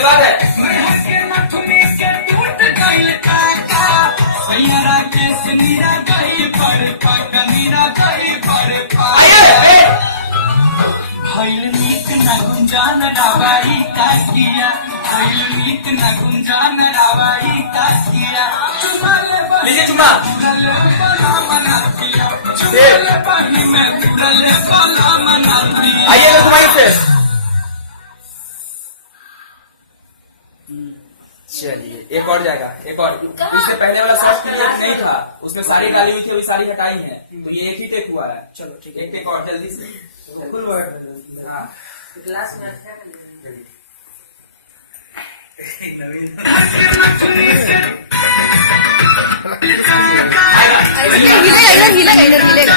इसके बाद है गुंजान रावाई का किया मीत न गुंजान रावाई का किया लीजिए चुम्मा आइएगा तुम्हारे से। चलिए एक और जाएगा, एक और। इससे पहले वाला शॉट क्लियर नहीं था, उसमें सारी डाली हुई थी, वही सारी हटाई है, तो ये एक ही टेक हुआ है। चलो ठीक है, एक टेक और जल्दी से। हाँ क्लास में हिलेगा इधर हिलेगा।